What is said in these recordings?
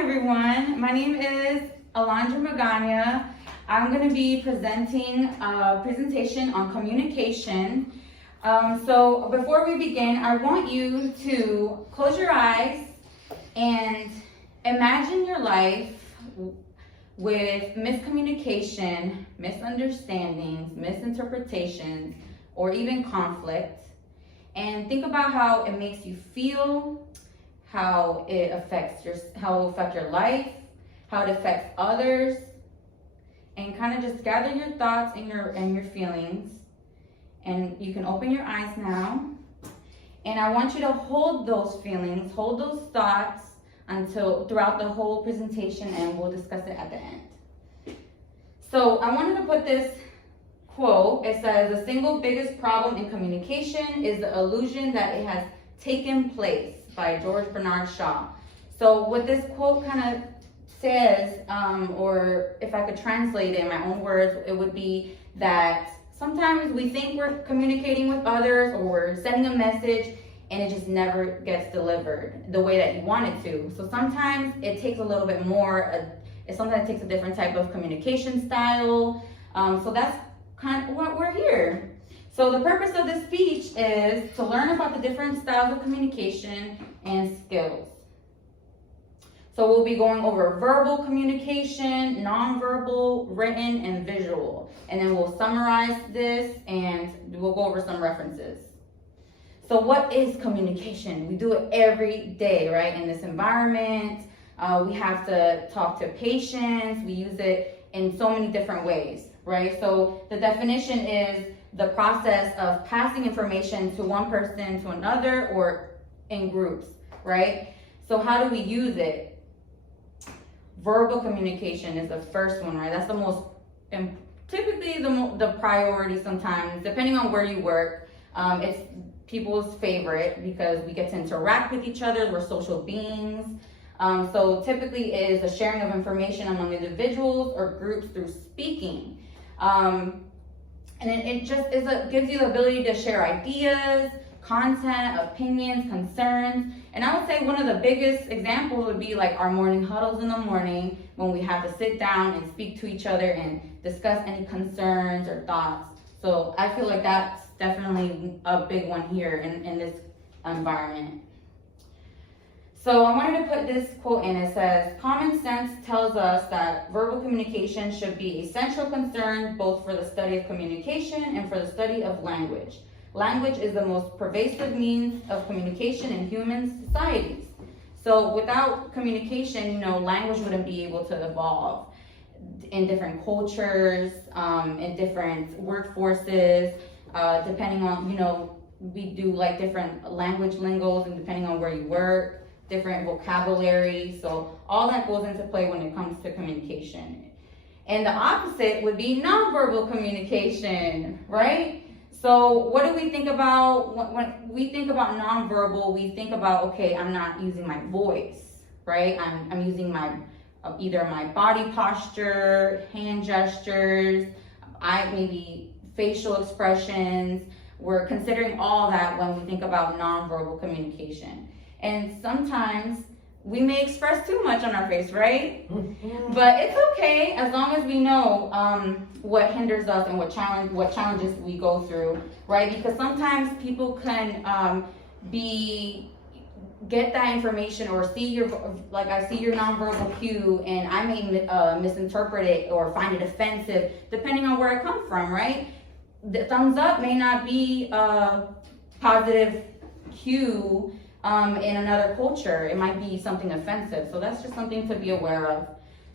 everyone. My name is Alondra Magana. I'm going to be presenting a presentation on communication. So before we begin, I want you to close your eyes and imagine your life with miscommunication, misunderstandings, misinterpretations, or even conflict. And think about how it makes you feel, how it affects your life, how it affects others, and kind of just gather your thoughts and your feelings. And you can open your eyes now. And I want you to hold those feelings, hold those thoughts throughout the whole presentation, and we'll discuss it at the end. So I wanted to put this quote. It says, "The single biggest problem in communication is the illusion that it has taken place," by George Bernard Shaw. So what this quote kind of says, or if I could translate it in my own words, it would be that sometimes we think we're communicating with others or we're sending a message and it just never gets delivered the way that you want it to. So sometimes it takes a little bit more, sometimes it takes a different type of communication style. So that's kind of what we're here. So the purpose of this speech is to learn about the different styles of communication and skills. So we'll be going over verbal communication, nonverbal, written, and visual. And then we'll summarize this and we'll go over some references. So what is communication? We do it every day, right? In this environment, we have to talk to patients. We use it in so many different ways, right? So the definition is the process of passing information to one person to another or in groups, right? So how do we use it? Verbal communication is the first one, right? That's the most, typically the priority sometimes, depending on where you work. It's people's favorite because we get to interact with each other. We're social beings. So typically it is the sharing of information among individuals or groups through speaking. And it just gives you the ability to share ideas, content, opinions, concerns. And I would say one of the biggest examples would be like our morning huddles in the morning when we have to sit down and speak to each other and discuss any concerns or thoughts. So I feel like that's definitely a big one here in this environment. So I wanted to put this quote in. It says, "Common sense tells us that verbal communication should be a central concern both for the study of communication and for the study of language. Language is the most pervasive means of communication in human societies." So without communication, language wouldn't be able to evolve in different cultures, in different workforces, depending on, we do like different language lingos and depending on where you work, different vocabulary. So all that goes into play when it comes to communication. And the opposite would be nonverbal communication, right? So what do we think about when we think about nonverbal? We think about, okay, I'm not using my voice, right? I'm using either my body posture, hand gestures, maybe facial expressions. We're considering all that when we think about nonverbal communication. And sometimes we may express too much on our face, right? But it's okay as long as we know what hinders us and what challenges we go through, right? Because sometimes people can get that information or see your nonverbal cue, and I may misinterpret it or find it offensive, depending on where I come from, right? The thumbs up may not be a positive cue in another culture. It might be something offensive. So that's just something to be aware of.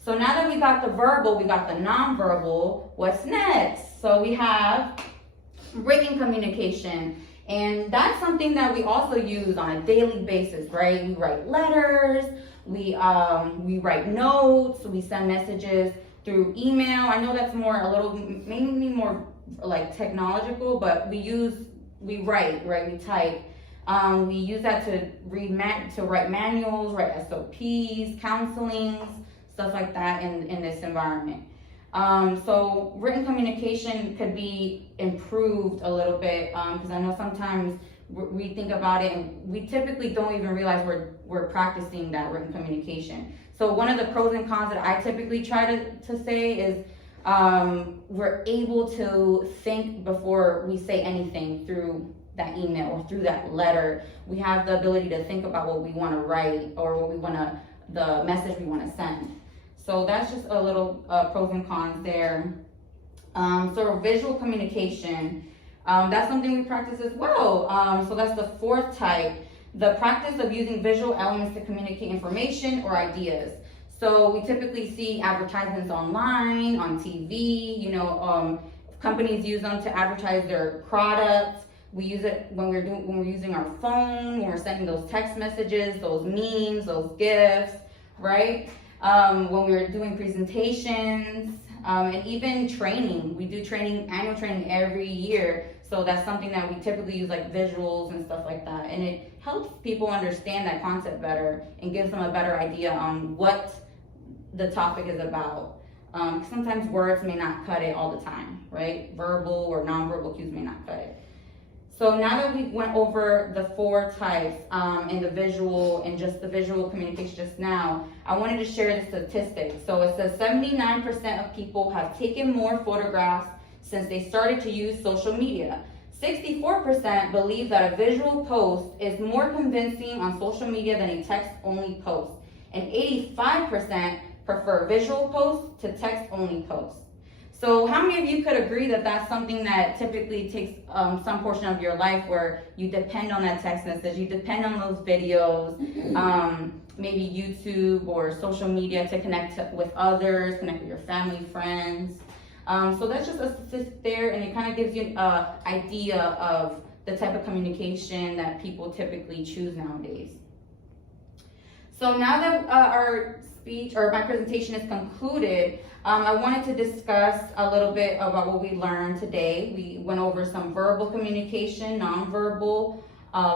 So now that we got the verbal, we got the nonverbal, what's next? So we have written communication. And that's something that we also use on a daily basis, right? We write letters, we write notes, we send messages through email. I know that's mainly more like technological, but we write, right? We type. We use that to write manuals, write SOPs, counselings, stuff like that in this environment. So written communication could be improved a little bit because I know sometimes we think about it and we typically don't even realize we're practicing that written communication. So one of the pros and cons that I typically try to say is we're able to think before we say anything through that email or through that letter. We have the ability to think about what we want to write or what we want to, the message we want to send. So that's just a little pros and cons there. So visual communication, that's something we practice as well. So that's the fourth type, the practice of using visual elements to communicate information or ideas. So we typically see advertisements online, on TV, you know, companies use them to advertise their products. We use it when we're using our phone, when we're sending those text messages, those memes, those GIFs, right? When we're doing presentations, and even training. We do training, annual training every year. So that's something that we typically use, like visuals and stuff like that. And it helps people understand that concept better and gives them a better idea on what the topic is about. Sometimes words may not cut it all the time, right? Verbal or nonverbal cues may not cut it. So now that we went over the four types and the visual and just the visual communication just now, I wanted to share the statistics. So it says 79% of people have taken more photographs since they started to use social media. 64% believe that a visual post is more convincing on social media than a text-only post. And 85% prefer visual posts to text-only posts. So how many of you could agree that that's something that typically takes some portion of your life where you depend on that text message, you depend on those videos, maybe YouTube or social media to connect with others, connect with your family, friends. So that's just a statistic there, and it kind of gives you an idea of the type of communication that people typically choose nowadays. So now that our speech or my presentation is concluded, I wanted to discuss a little bit about what we learned today. We went over some verbal communication, nonverbal,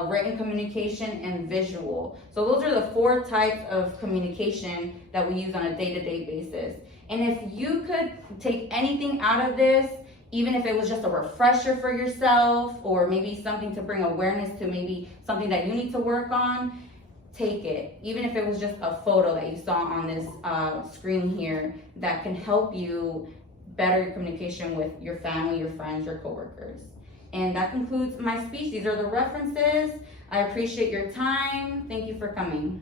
written communication, and visual. So those are the four types of communication that we use on a day-to-day basis. And if you could take anything out of this, even if it was just a refresher for yourself or maybe something to bring awareness to maybe something that you need to work on, take it. Even if it was just a photo that you saw on this screen here that can help you better your communication with your family, your friends, your coworkers. And that concludes my speech. These are the references. I appreciate your time. Thank you for coming.